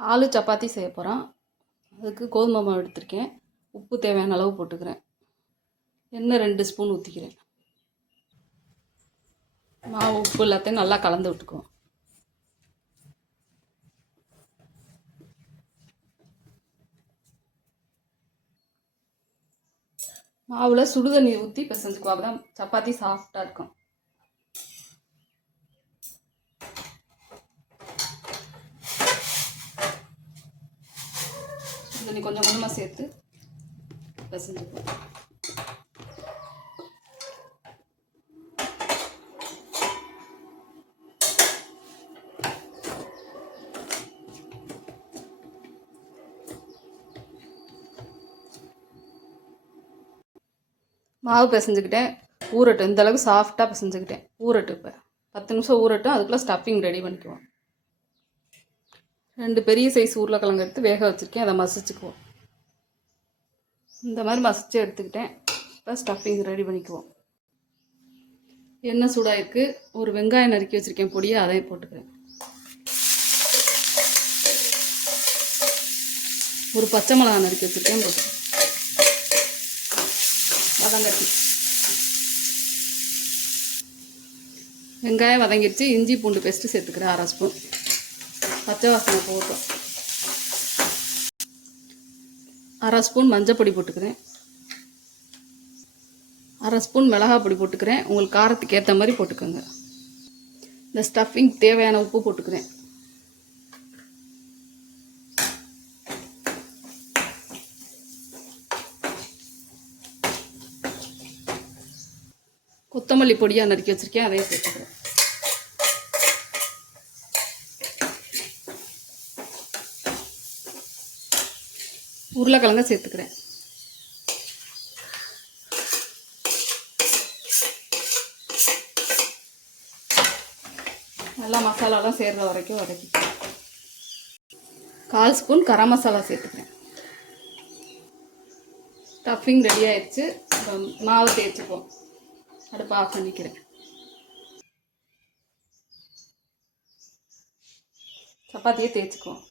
ஆலு சப்பாத்தி செய்ய போகிறோம் அதுக்கு கோதுமை மாவு எடுத்திருக்கேன். உப்பு தேவையான அளவு போட்டுக்கிறேன். எண்ணெய் ரெண்டு ஸ்பூன் ஊற்றிக்கிறேன் மாவு உப்பு எல்லாத்தையும் நல்லா கலந்து விட்டுக்குவோம். மாவில் சுடுதண்ணி ஊற்றி பிசைஞ்சுக்குவோம். அப்போ தான் சப்பாத்தி சாஃப்டாக இருக்கும். சுடுதண்ணி கொஞ்சம் கொஞ்சமாக சேர்த்து பசஞ்சுப்போம் மாவு பிசைஞ்சுக்கிட்டேன். ஊறட்டும். இந்த அளவுக்கு சாஃப்டாக பிசைஞ்சுக்கிட்டேன். ஊறட்டும் இப்போ. பத்து நிமிஷம் ஊறட்டும். அதுக்குள்ளே ஸ்டஃபிங் ரெடி பண்ணிக்குவோம். ரெண்டு பெரிய சைஸ் உருளைக்கிழங்கு எடுத்து வேக வச்சுருக்கேன். அதை மசிச்சுக்குவோம். இந்த மாதிரி மசிச்சு எடுத்துக்கிட்டேன். இப்போ ஸ்டஃபிங் ரெடி பண்ணிக்குவோம். எண்ணெய் சூடாயிருக்கு. ஒரு வெங்காயம் நறுக்கி வச்சுருக்கேன். பொடியை அதையும் போட்டுக்கிறேன். ஒரு பச்சை மிளகா நறுக்கி வச்சுருக்கேன். போட்டுக்கிறேன். வதங்கட்டி வெங்காயம் வதங்கிடுச்சு இஞ்சி பூண்டு பேஸ்ட்டு சேர்த்துக்கிறேன். அரை ஸ்பூன் பச்சை வாசனை போட்டோம் அரை ஸ்பூன் மஞ்சள் பொடி போட்டுக்கிறேன். அரை ஸ்பூன் மிளகாய் பொடி போட்டுக்கிறேன். உங்களுக்கு காரத்துக்கு ஏற்ற மாதிரி போட்டுக்கோங்க. இந்த ஸ்டஃபிங் தேவையான உப்பு போட்டுக்கிறேன். கொத்தமல்லி பொடியாக நறுக்கி வச்சுருக்கேன். அதையும் சேர்த்துக்கிறேன் உருளைக்கிழங்க சேர்த்துக்கிறேன். நல்லா மசாலாலாம் சேர்ற வரைக்கும் வதக்கிக்கிறேன். கால் ஸ்பூன் கரம் மசாலா சேர்த்துக்கிறேன். ஸ்டஃபிங் ரெடி ஆயிடுச்சு. மாவு தேய்ச்சிப்போம். அடுப்பு ஆஃப் பண்ணிக்கிறேன். சப்பாத்தியே தேய்ச்சிக்குவோம்.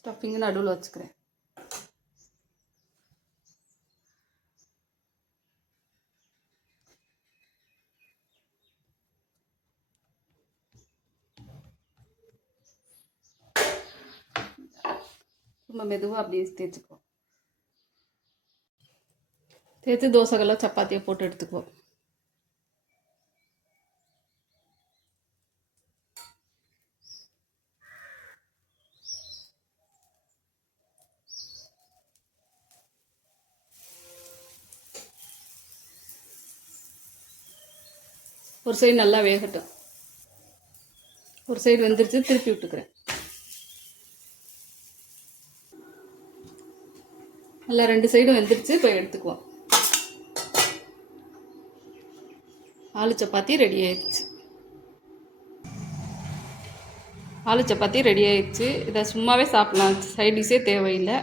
ஸ்டஃபிங்கு நடுவில் வச்சுக்கிறேன் ரொம்ப மெதுவாக அப்படியே தேய்ச்சிக்குவோம் தேய்ச்சி தோசைகளை சப்பாத்தியை போட்டு எடுத்துக்குவோம் ஒரு சைடு நல்லா வேகட்டும். ஒரு சைடு வந்துருச்சு திருப்பி விட்டுக்கிறேன். நல்லா ரெண்டு சைடும் வெந்துருச்சு இப்போ எடுத்துக்குவோம். ஆலு சப்பாத்தி ரெடி ஆயிடுச்சு. ஆலு சப்பாத்தி ரெடி ஆயிடுச்சு. இதை சும்மாவே சாப்பிட்லாம். சைட் டிஷ்ஷே தேவையில்லை.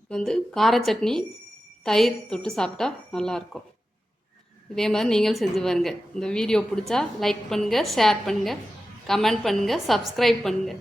இது வந்து கார சட்னி தயிர் தொட்டு சாப்பிட்டா நல்லாயிருக்கும் இதே மாதிரி நீங்களும் செஞ்சு பாருங்கள் இந்த வீடியோ பிடிச்சா லைக் பண்ணுங்கள் ஷேர் பண்ணுங்கள் கமெண்ட் பண்ணுங்கள் சப்ஸ்கிரைப் பண்ணுங்கள்